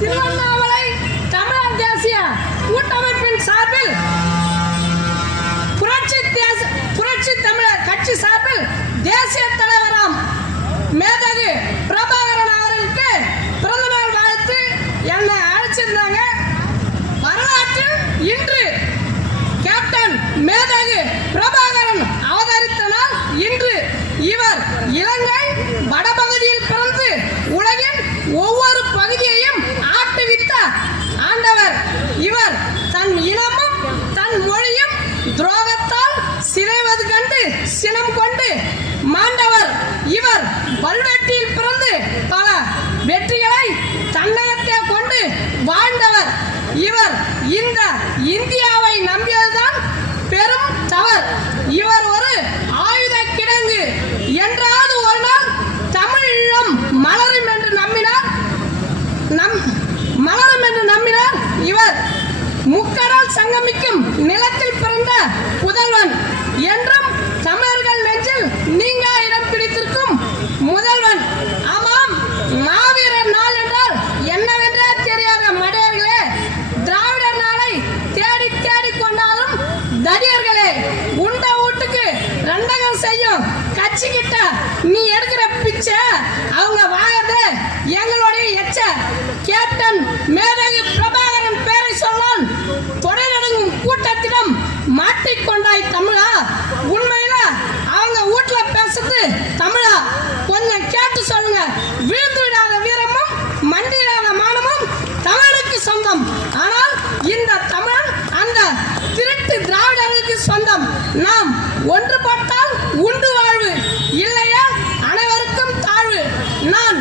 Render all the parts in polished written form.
திருவண்ணாமலை தமிழர் தேசிய கூட்டமைப்பின் சார்பில் புரட்சி தமிழர் கட்சி சார்பில் தேசிய தலைவராம் மேதகு பிரபாகரன் அவர்களுக்கு பிறந்தநாள் வாழ்த்து என்னை அழைச்சிருந்தாங்க. வரலாற்றில் இன்று கேப்டன் மேதகு பிரபாகரன் அவதரித்த நாள் இன்று. இவர் இலங்கை வடபகுதியில் பிறந்து உலகின் ஒவ்வொரு பகுதியையும் ஆட்டுவித்த ஆண்டவர். இவர் தன் இனமும் தன் மொழியும் துரோகத்தால் சிதைவது கண்டு சினம் கொண்டு மாண்டவர். இவர் பல்வெட்டியில் பிறந்து பல வெற்றிகளை தன்னகத்தே கொண்டு வாழ்ந்தவர். இவர் இந்த இந்தியாவை நம்பியதுதான் பெரும் தவறு. இவர் ஒரு ஆயுத கிடங்கு. என்றாவது ஒரு நாள் தமிழீழம் மலரும் என்று நம்பினார். இவர் முக்கடல் சங்கமிக்கும் நிலத்தில் பிறந்த புதல்வன் என்றும் தமிழர்கள் நெஞ்சில் நீங்கா இடம் பிடித்திருக்கும் முதல்வன். ஆமாம், மாவீரர் நாள் என்றால் என்னவென்றே தெரியாத மடையர்களே, திராவிடர் நாளை தேடி தேடி கொண்டாலும் தடியர்களே, உண்ட வீட்டுக்கு ரெண்டகம் செய்யும் கட்சி கிட்ட நீ எடுக்கிற பிச்சை அவங்க வாங்கறது எங்களுடைய எச்ச. கேப்டன் மேதகு பிரபாகரன் பேரை சொல்லான் தொடர்நடுங்கும் கூட்டத்திடம் மாட்டிக்கொண்டாய் தமிழா. உண்மையில அவங்க வீட்டுல பேசுறது தமிழா? கொஞ்சம் கேட்டு சொல்லுங்க. வீழ்ந்து விடாத வீரமும் மண்டியிடாத மானமும் தமிழுக்கு சொந்தம். ஆனால் இந்த தமிழ் அந்த திருட்டு திராவிடர்களுக்கு சொந்தம். நாம் ஒன்றுபட்டால் உண்டு வாழ்வு, இல்லையா அனைவருக்கும் தாழ்வு. நான்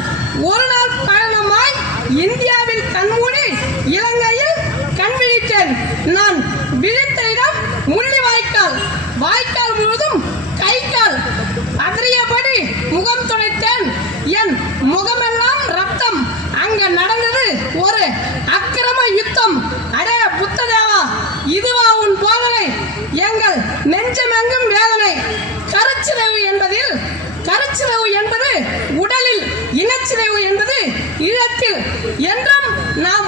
ஒரு நாள் பயணமாய் இந்தியாவில் கண்மூடி இலங்கையில் கண் விழித்தேன். நான் விழித்த இடம் முள்ளி வாய்க்கால் முழுவதும் கைகால் அதிரியபடி முகம் துடைத்தேன். என் முகமெல்லாம் ரத்தம். அங்க நடந்தது ஒரு அக்கிரம யுத்தம். அடே புத்ததேவா, இதுவா உன் போதனை? எங்கள் நெஞ்சமெங்கும் வேதனை. கருச்சிதைவு என்பது உடலில், இனச்சிதைவு என்பது ஈழத்தில் என்றும் நாம்